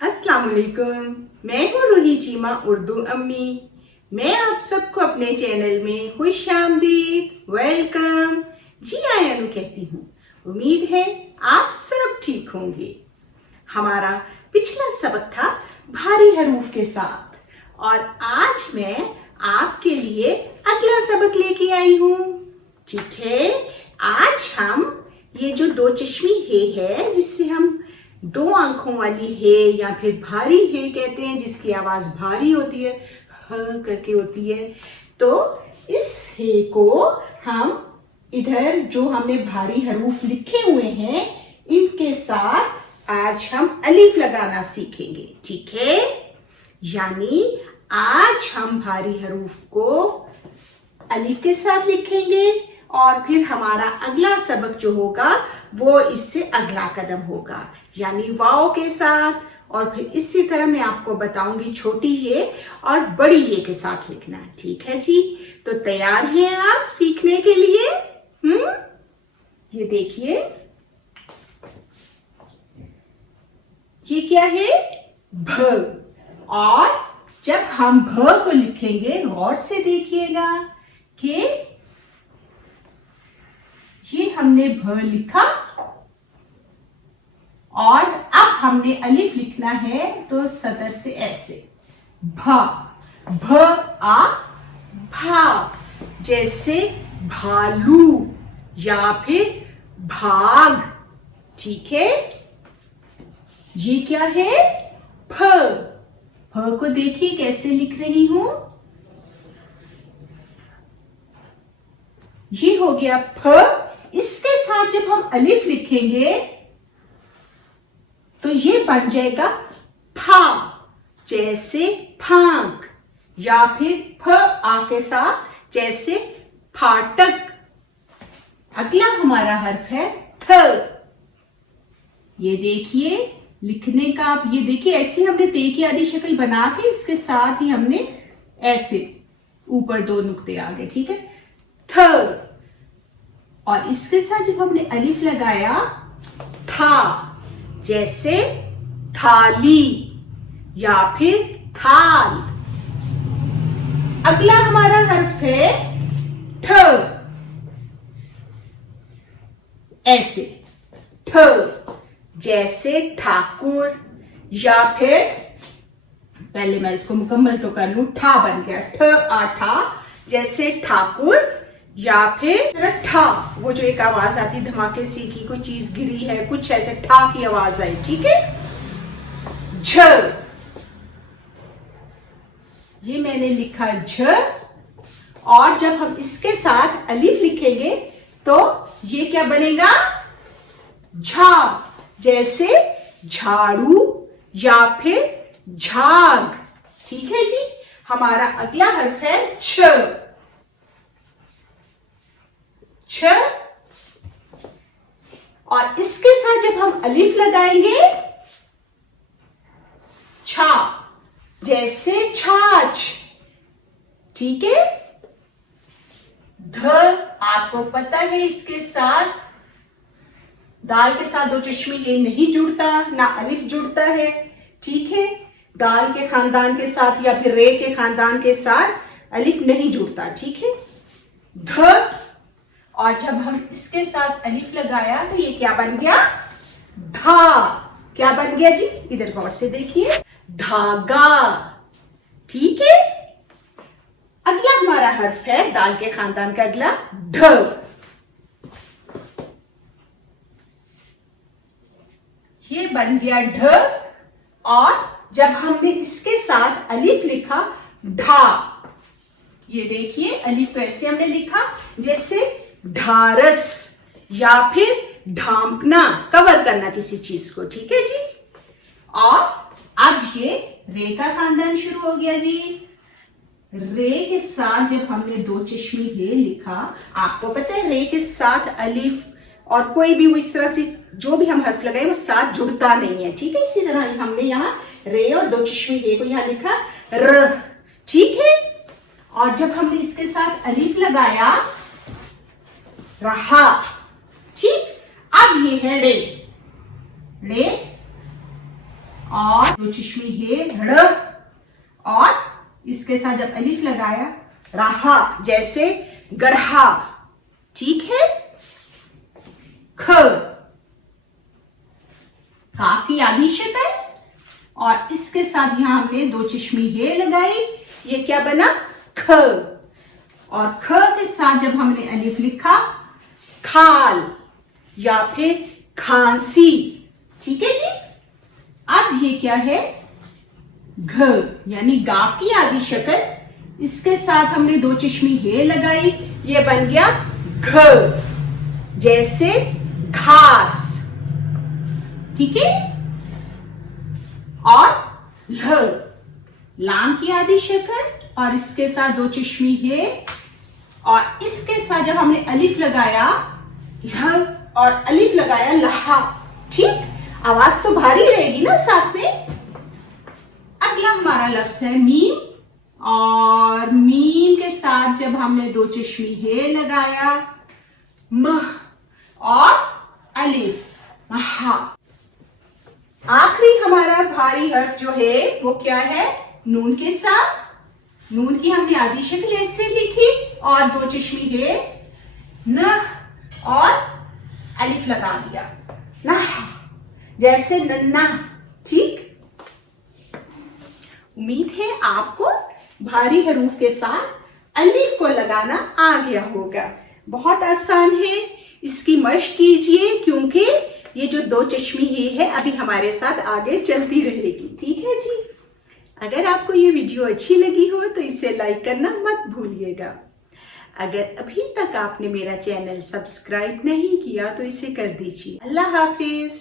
अस्सलाम वालेकुम। मैं हूँ रूही चीमा उर्दू अम्मी। मैं आप सबको अपने चैनल में खुश आमदीद, वेलकम जी आयानु कहती हूँ। उम्मीद है आप सब ठीक होंगे। हमारा पिछला सबक था भारी हरूफ के साथ और आज मैं आपके लिए अगला सबक लेके आई हूँ। ठीक है, आज हम ये जो दो चश्मी है जिससे हम दो आंखों वाली है या फिर भारी है कहते हैं, जिसकी आवाज भारी होती है, ह करके होती है, तो इस हे को हम इधर जो हमने भारी हरूफ लिखे हुए हैं इनके साथ आज हम अलिफ लगाना सीखेंगे। ठीक है, यानी आज हम भारी हरूफ को अलिफ के साथ लिखेंगे और फिर हमारा अगला सबक जो होगा वो इससे अगला कदम होगा, यानी वाव के साथ। और फिर इसी तरह मैं आपको बताऊंगी छोटी ये और बड़ी ये के साथ लिखना। ठीक है जी, तो तैयार हैं आप सीखने के लिए? ये देखिए, ये क्या है? भ। और जब हम भ को लिखेंगे गौर से देखिएगा कि ये हमने भ लिखा और अब हमने अलिफ लिखना है तो सदर से ऐसे भ, भ आ भा, जैसे भालू या फिर भाग। ठीक है, ये क्या है? फ। फ को देखिए कैसे लिख रही हूं। ये हो गया फ। इसके साथ जब हम अलिफ लिखेंगे तो ये बन जाएगा फा, जैसे फांक, या फिर फ आ के साथ जैसे फाटक। अगला हमारा हर्फ है थ। ये देखिए लिखने का, आप ये देखिए ऐसे हमने ते की आधी शक्ल बना के इसके साथ ही हमने ऐसे ऊपर दो नुक्ते आ गए। ठीक है, थ। और इसके साथ जब हमने अलिफ लगाया था, जैसे थाली या फिर थाल। अगला हमारा हर्फ है ठ। ऐसे ठ, जैसे ठाकुर, या फिर पहले मैं इसको मुकम्मल तो कर लूं, ठा बन गया, ठ आठा, जैसे ठाकुर, या फिर ठा, वो जो एक आवाज आती धमाके सी की, कोई चीज गिरी है, कुछ ऐसे ठा की आवाज आई। ठीक है, झ। ये मैंने लिखा झ, और जब हम इसके साथ अलिफ लिखेंगे तो ये क्या बनेगा? झा, जैसे झाड़ू या फिर झाग। ठीक है जी, हमारा अगला हर्फ है छ। छ, और इसके साथ जब हम अलिफ लगाएंगे छा, जैसे छाछ। ठीक है, ध, आपको पता है इसके साथ दाल के साथ दो चश्मी ये नहीं जुड़ता, ना अलिफ जुड़ता है। ठीक है, दाल के खानदान के साथ या फिर रे के खानदान के साथ अलिफ नहीं जुड़ता। ठीक है, ध। और जब हम इसके साथ अलिफ लगाया तो ये क्या बन गया? धा। क्या बन गया जी? इधर गौर से देखिए, धागा। ठीक है, अगला हमारा हर्फ है दाल के खानदान का अगला ढ। ये बन गया ढ, और जब हमने इसके साथ अलिफ लिखा ढा, ये देखिए अलिफ तो ऐसे हमने लिखा जैसे ढारस या फिर ढांपना, कवर करना किसी चीज को। ठीक है जी, और अब ये रे का खानदान शुरू हो गया जी। रे के साथ जब हमने दो चश्मी हे लिखा, आपको पता है रे के साथ अलिफ और कोई भी वो इस तरह से जो भी हम हर्फ लगाए वो साथ जुड़ता नहीं है। ठीक है, इसी तरह हमने यहाँ रे और दो चश्मी हे को यहाँ लिखा र। ठीक है, और जब हमने इसके साथ अलिफ लगाया रहा। ठीक, अब ये है रे, रे, और दो चिश्मी हे ड़, और इसके साथ जब अलिफ लगाया रहा, जैसे गढ़ा, ठीक है। ख, काफ की आधी शक्ल, और इसके साथ यहां हमने दो चिश्मी हे लगाई, ये क्या बना? ख। और ख के साथ जब हमने अलिफ लिखा, खाल या फिर खांसी, ठीक है जी। अब ये क्या है? घ, यानी गाफ की आधी शक्ल, इसके साथ हमने दो चिश्मी हे लगाई, ये बन गया घ, जैसे घास, ठीक है। और ल, लाम की आधी शक्ल, और इसके साथ दो चिश्मी हे, और इसके साथ जब हमने अलिफ लगाया ल, और अलिफ लगाया लहा, ठीक। आवाज तो भारी रहेगी ना साथ में। अगला हमारा लफ्ज है मीम, और मीम के साथ जब हमने दो चिश्मी हे लगाया, म, और अलिफ, महा। आखिरी हमारा भारी हर्फ जो है वो क्या है? नून के साथ। नून की हमने आधी शक्ल ऐसे लिखी, और दो चिश्मी हे, न, और अलिफ लगा दिया, ना, जैसे नन्ना, ठीक। उम्मीद है आपको भारी हरूफ के साथ अलिफ को लगाना आ गया होगा। बहुत आसान है, इसकी मश्क कीजिए, क्योंकि ये जो दो चश्मी है अभी हमारे साथ आगे चलती रहेगी, ठीक है जी। अगर आपको ये वीडियो अच्छी लगी हो तो इसे लाइक करना मत भूलिएगा। अगर अभी तक आपने मेरा चैनल सब्सक्राइब नहीं किया तो इसे कर दीजिए। अल्लाह हाफिज।